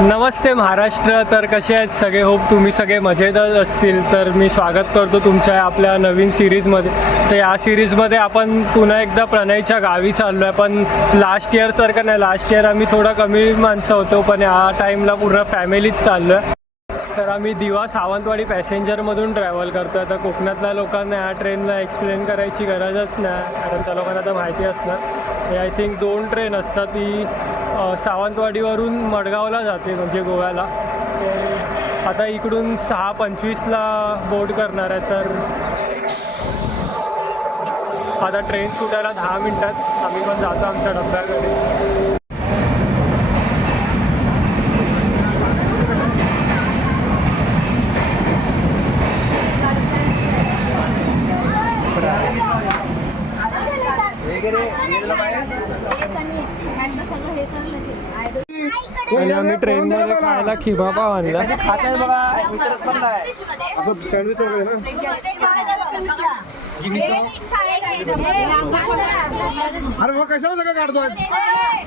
नमस्ते महाराष्ट्र तर कसे आहेत सगळे? होप तुम्ही सगळे मजेदार असतील. तर मी स्वागत करतो तुमच्या आपल्या नवीन सिरीजमध्ये. तर या सिरीजमध्ये आपण पुन्हा एकदा प्रणयच्या गावी चाललो आहे पण लास्ट इयरसारखं नाही. लास्ट इयर आम्ही थोडं कमी माणसं होतो पण या टाईमला पूर्ण फॅमिलीच चाललो आहे तर आम्ही दिवा सावंतवाडी पॅसेंजरमधून ट्रॅव्हल करतो आहे तर कोकणातल्या लोकांना या ट्रेनला एक्सप्लेन करायची गरजच नाही. कारण त्या लोकांना आता माहिती असणार. आय थिंक दोन ट्रेन असतात. ती सावंतवाडीवरून मडगावला जाते म्हणजे गोव्याला. आता इकडून सहा पंचवीसला बोर्ड करणार आहे तर आता ट्रेन सुटायला दहा मिनटात. आम्ही पण जातो आमच्या डब्याकडे. आणि आम्ही ट्रेनमध्ये खायला खिमा पाव आणला. खाताय बघा विचारत पण नाही असं सँडविच वगैरे ना? अरे मग कशाला सगळं काढतोय?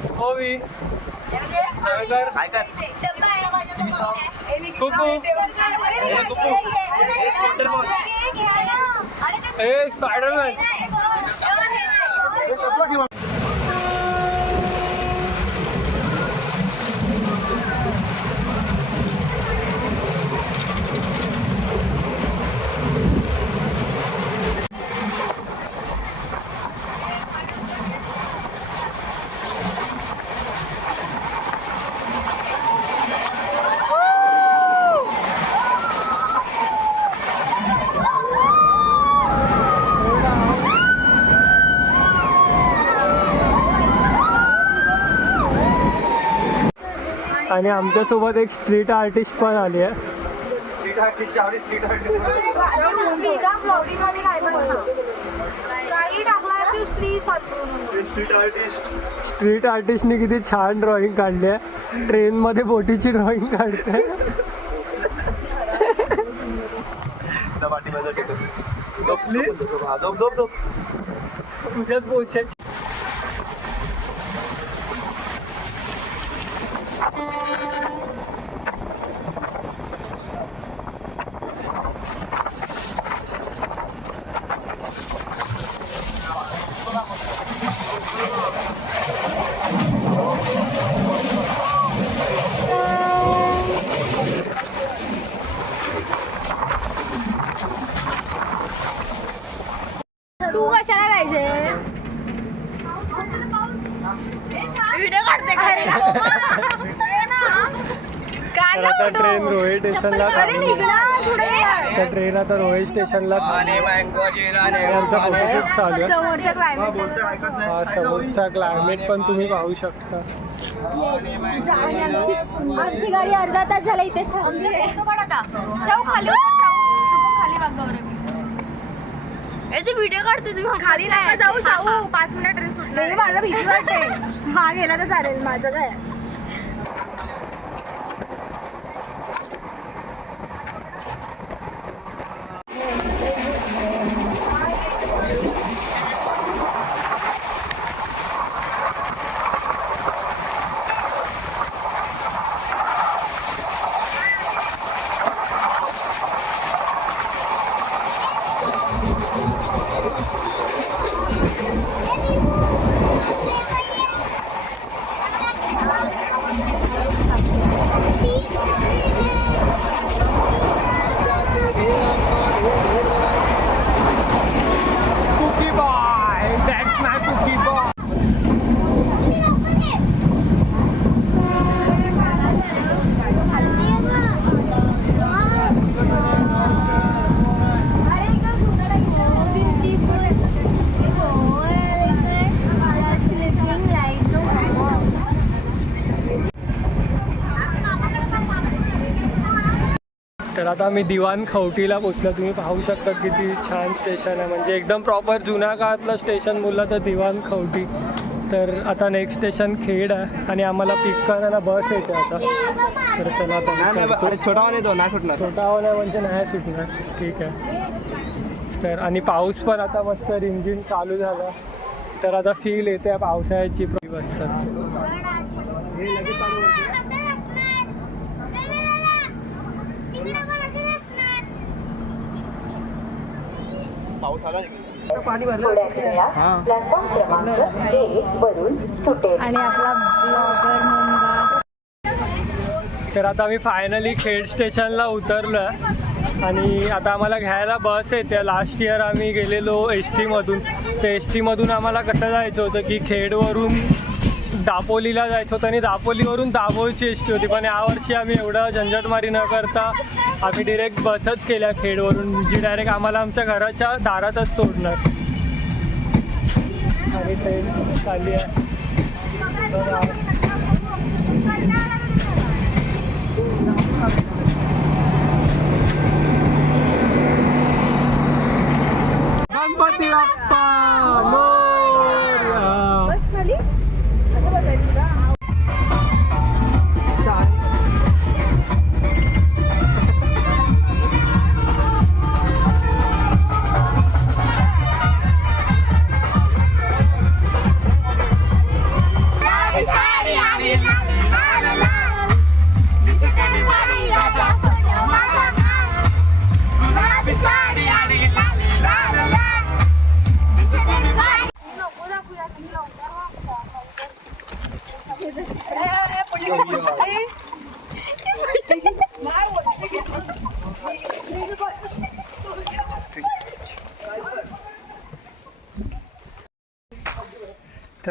हो मी काय कर कुकू. ए स्पायडरमॅन आणि आमच्यासोबत एक स्ट्रीट आर्टिस्ट पण आली आहे. स्ट्रीट आर्टिस्ट आवडी स्ट्रीट आर्टिस्ट काही टाकलाय please please street artist street आर्टिस्टनी किती छान ड्रॉइंग काढली आहे. ट्रेनमध्ये बोटीची ड्रॉइंग काढते. झोपली झोप झोप झोप तुझ्यात पोचायची तू कशाला पाहिजे व्हिडिओ काढते खरे तर आता ट्रेन रोहित स्टेशनला तर ट्रेन आता रोहित स्टेशनला आमचा फोटोशूट चालू आहे. समोरचं क्लायमेट हा समोरचा पण तुम्ही पाहू शकता. आमची गाडी अर्धा तास झाला इथेच थांबली व्हिडिओ काढते तुम्ही. खाली नाही जाऊ शाहू पाच मिनिट ट्रेन मला भीती वाटते. हा गेला तर चालेल. माझं काय cookie boy that's my cookie boy तर आता आम्ही दिवाण खवटीला पोचलो. तुम्ही पाहू शकता किती छान स्टेशन आहे. म्हणजे एकदम प्रॉपर जुन्या काळातलं स्टेशन बोललं तर दिवाण खवटी. तर आता नेक्स्ट स्टेशन खेड आहे आणि आम्हाला पिक करायला बस येते आता. तर चला आता मी. छोटा नाही सुटणार. छोटा वाला म्हणजे नाही सुटणार. ठीक आहे. तर आणि पाऊस पण आता मस्त रिमझिम चालू झाला. तर आता फील येते पावसाळ्याची. बस पाऊस आला पाणी भरलं हा आणि आपला ब्लॉगर मुंबा तर आता आम्ही फायनली खेड स्टेशनला उतरलो आणि आता आम्हाला घ्यायला बस येते. लास्ट इयर आम्ही गेलेलो एस टीमधून तर एस टीमधून आम्हाला कसं जायचं होतं की खेडवरून दापोलीला जायचं होतं आणि दापोलीवरून दाभोळची एस टी होती. पण यावर्षी आम्ही एवढं झंझटमारी न करता आम्ही डिरेक्ट बसच केल्या खेडवरून. जी डायरेक्ट आम्हाला आमच्या घराच्या दारातच सोडणार. आणि ट्रेन चालली आहे. गणपती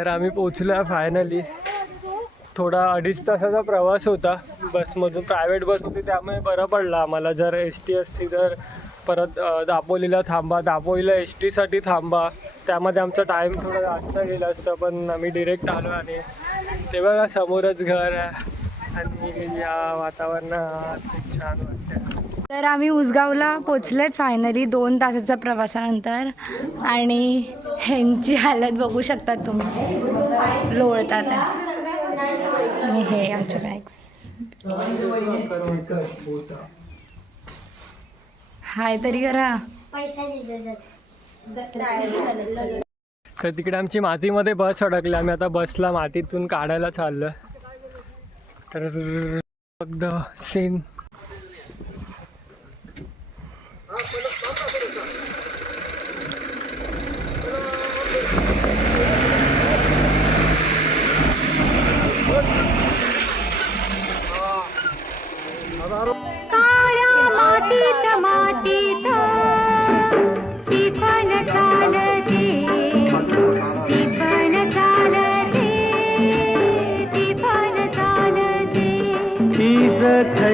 तर आम्ही पोचलो फायनली थोडा अडीच तासाचा प्रवास होता. बसमधून प्रायव्हेट बस होती त्यामुळे बरं पडलं आम्हाला. जर एस टी असती तर परत दापोलीला थांबा. दापोलीला एस टीसाठी थांबा. त्यामध्ये आमचा टाईम थोडा जास्त गेला असतं पण आम्ही डिरेक्ट आलो आणि ते बघा समोरच घर आहे. आणि या वातावरणात खूप छान वाटतं. तर आम्ही उसगावला पोचलेत फायनली दोन तासाच्या प्रवासानंतर. आणि ह्यांची हालत बघू शकतात तुम्ही. लोळतात. आणि हे आमचे बॅग्स हाय तरी करा. तर तिकडे आमची मातीमध्ये बस अडकली. आम्ही आता बसला मातीतून काढायला चाललो तर फक्त सीन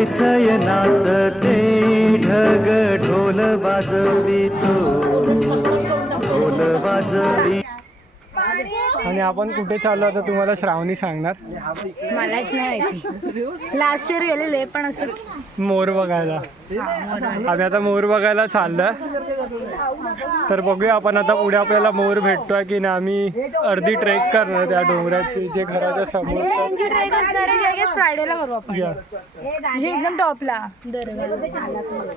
थैथय नाचते ढग ढोल वाजवितो. ढोल वाजवी आणि आपण कुठे चाललो आता तुम्हाला श्रावणी सांगणार? मलाच नाही माहिती. लास्ट इयर गेलेले पण असंच. मोर बघायला. आम्ही आता मोर बघायला चाललोय. तर बघूया आपण आता पुढे आपल्याला मोर भेटतोय की नाही. आम्ही अर्धी ट्रेक करणार त्या डोंगराची जे घराच्या समोर ट्रेक असणार आहे फ्रायडेला करू आपण. एकदम टॉपला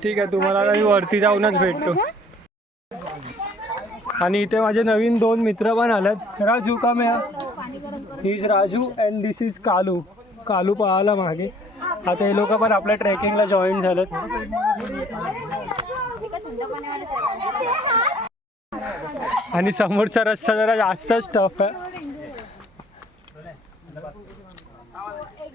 ठीक आहे तुम्हाला वरती जाऊनच भेटतो. आणि इथे माझे नवीन दोन मित्र पण आलेत. राजू का मी is Raju and this is Kalu Kalu पळाला मागे. आता हे लोक पण आपल्या ट्रेकिंगला जॉईन झालेत. आणि समोरचा रस्ता जरा जास्तच टफ आहे.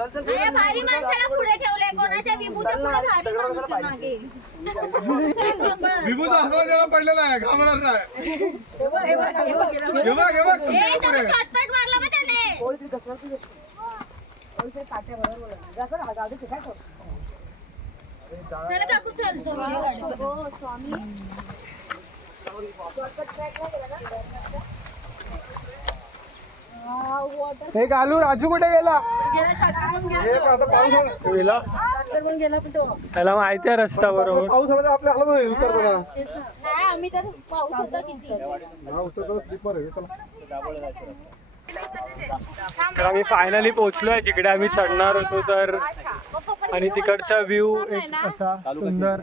आपला भारी माणसाला पुढे ठेवलंय कोणाच्या विभूच्या पुढे भारी माणूस मागे. विभूचा हसरा जरा पडलेला आहे घाबरणार नाही. हे बघ हे बघ ए, तुमच्यापुढे. तुम्ही शॉर्टकट मारला बा त्याने. चला काकू चलतो व्हिडिओ काढतो हे कालू राजू कुठे गेला? हे गेला. त्याला माहिती आहे रस्ता बरोबर. पाऊस आला तर आपल्या नाही आम्ही तर पाऊस होता किती हा उतरताना स्लीपर आहे चला तर आम्ही फायनली पोहोचलोय. जिकडे आम्ही चढणार होतो तर आणि तिकडचा व्ह्यू एक असा सुंदर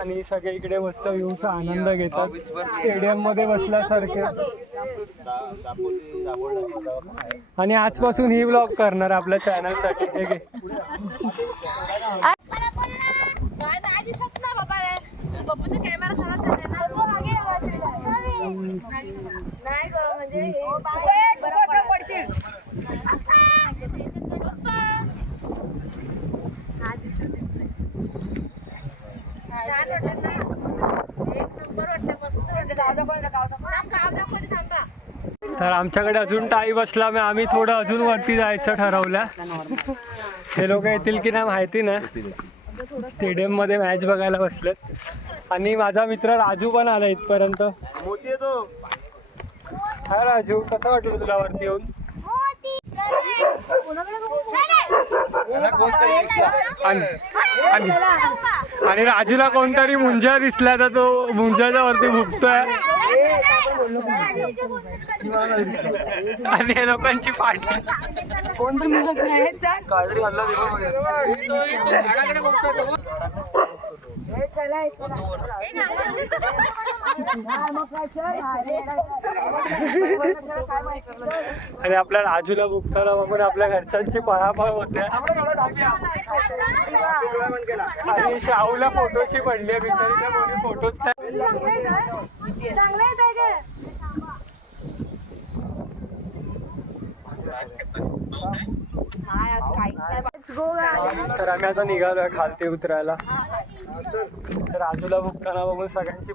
आणि सगळे इकडे मस्त व्ह्यूचा आनंद घेतात. स्टेडियममध्ये बसल्यासारखे. आणि आजपासून ही व्लॉग करणार आपल्या चॅनलसाठी. हे पप्पूचा कॅमेरा खराब झाला ना तो मागे नाही ग म्हणजे हे कसं पडशील छान वाटत ना एक नंबर वाटतं मस्त म्हणजे गाव दाखवायचं गाव दाखव गाव दाखवायचं थांबा तर आमच्याकडे अजून टाई असला मग आम्ही थोडं अजून वरती जायचं ठरवलं. हे लोक येतील की नाही माहिती नाही स्टेडियममध्ये मॅच बघायला बसलेत. आणि माझा मित्र राजू पण आला इथपर्यंत. हा राजू कसं वाटलं तुला वरती येऊन? आणि आणि राजूला कोणतरी मुंजा दिसला तर तो मुंजाच्या वरती भुकतोय. आणि या लोकांची पाठी काहीतरी हल्ला आणि आपल्या राजूला भुकताना बघून आपल्या घरच्यांची पळापळ होते. आणि शाहूला फोटोची पडली आहे नाही चांगलं आहे काय तर आम्ही आता निघालोय खालती उतरायला. तर राजूला भुकताना बघून सगळ्यांची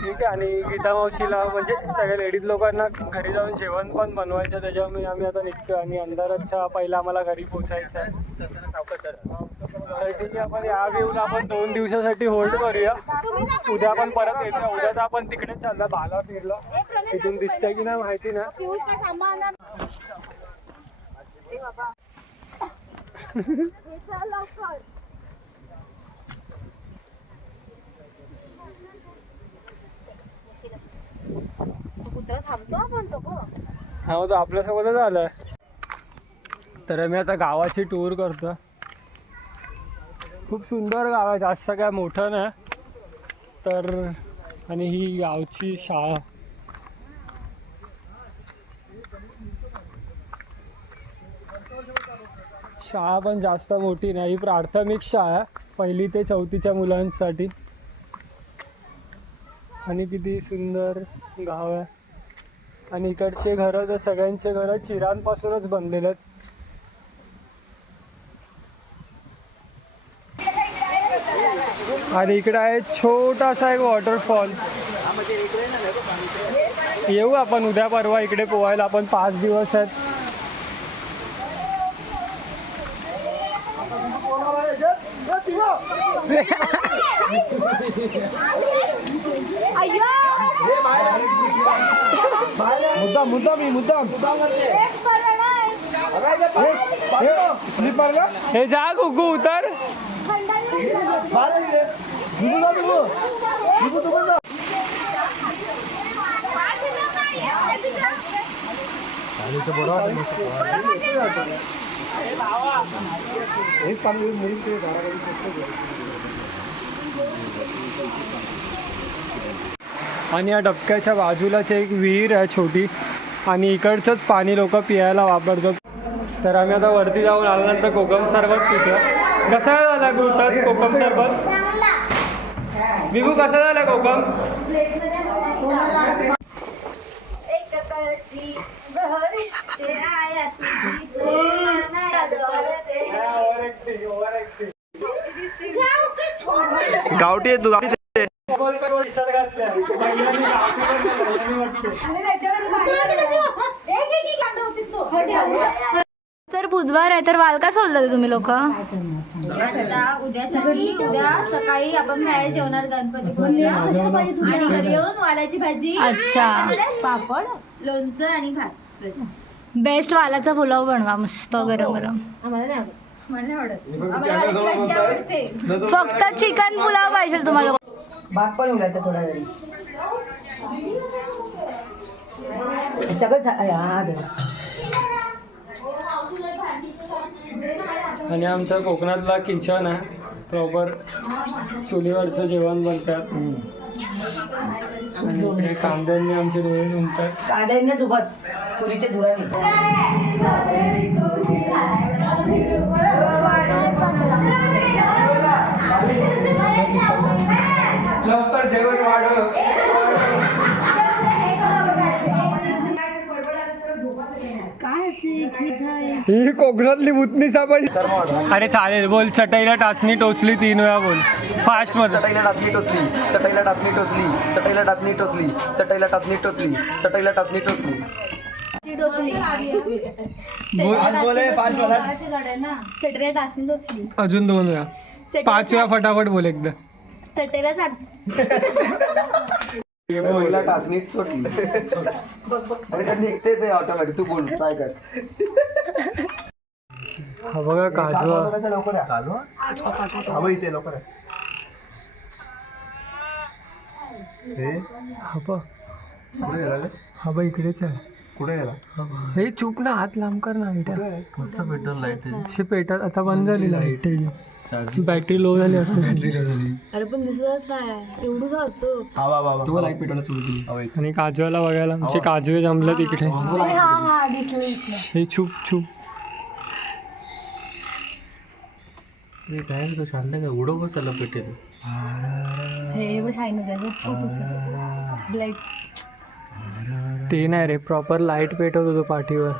ठीक आहे. आणि गीता मावशीला म्हणजे सगळ्या लेडीज लोकांना घरी जाऊन जेवण पण बनवायचं. त्याच्यामुळे आम्ही आता निघतो आणि अंधाराच्या पहिला आम्हाला घरी पोचायचं आहे. तर ठीक आहे आपण या व्ह्यूला आपण दोन दिवसासाठी होल्ड करूया. उद्या पण परत येतो उद्या तर आपण तिकडे चालला बाला फिरला तिथून दिसतंय की नाही माहिती ना थांबतो आपण तो आपल्यासोबतच आलाय. तर मी आता गावाची टूर करतो खूप सुंदर गाव आहे जास्त काय मोठं नाही. तर आणि ही गावची शाळा. शाळा पण जास्त मोठी नाही ही प्राथमिक शाळा आहे, पहिली ते चौथीच्या मुलांसाठी. आणि किती सुंदर गाव आहे. आणि इकडचे घरं तर सगळ्यांचे घरं चिरांपासूनच बनलेले आहेत. आणि इकडे आहे छोटासा एक वॉटरफॉल येऊ आपण उद्या परवा इकडे पोहायला आपण पाच दिवस आहेत. मुद्दाम मुद्दाम मी मुद्दाम. स्लिप मारला? हे जा गुगू उतर. एक पाणी मुली ते आणि या डबक्याच्या बाजूलाच एक विहीर आहे छोटी आणि इकडचंच पाणी लोक पियायला वापरतात. तर आम्ही आता वरती जाऊन आल्यानंतर कोकम सरबत पितो कसा झाला गुळतात कोकम सरबत? विभू कसा झाला कोकम. गावठी आहे तू गावठी. तर बुधवार आहे तर वाल का सोडलं तुम्ही लोक? उद्या सकाळी उद्या सकाळी आपण बाहेर जेवणार गणपती आणि घरी येऊन वालाची भाजी. अच्छा. पापड? लोणचं आणि भात. बस. बेस्ट वालाचा पुलाव बनवा मस्त गरम गरम. आम्हाला नाही आवडत. मला नाही आवडत. आम्हाला वालाची भाजी आवडते. फक्त चिकन पुलाव पाहिजे तुम्हाला. भात पण उलायचा थोडा वेळी. सगळं झा- हा देवा. आणि आमच्या कोकणातला किचन आहे. प्रॉपर चुलीवरचं जेवण बनतात. आणि इकडे कांद्यांनी आमचे डोळे घुमतात कांद्याने उभत चुलीच्या धुराने ही कोकणातली भूतनी सापडली. अरे चालेल बोल. चटईला टाचणी टोचली तीन वेळा बोल. फास्टमध्ये. चटईला टाचणी टोचली चटईला टाचणी टोचली चटईला टाचणी टोचली चटईला टाचणी टोचली चटईला टाचणी टोचली. चटईला टाचणी टोचली. अजून दोन वेळा. पाच वेळा फटाफट बोल एकदा. चटईला आणि ते निघते ते ऑटोमॅटिक तू बोल ट्राय कर. हा बघा काजवा हवं इथे लवकर हे? हा बघ. कुठे गेला रे? हा बघ इकडेच आहे. कुठे गेला? हा चूप ना हात लांब कर ना इथे मस्त पेटल लाइट अशी पेटत आता बंद झाली लाइट बॅटरी लो झाली असते. अरे पण दिसतच नाही. एवढं असतो हा वा वा तू लाइट पेटवणं सुरू केली. हवं इथे. आणि काजव्याला बघायला आमचे काजवे जमले तिकडे. हा हा हे. चूप चूप. काय तो शांत काय उडव बस पेटेल. हे बघ शाईन ब्लॅक ते नाही रे प्रॉपर लाइट पेटवत होतो पाठीवर.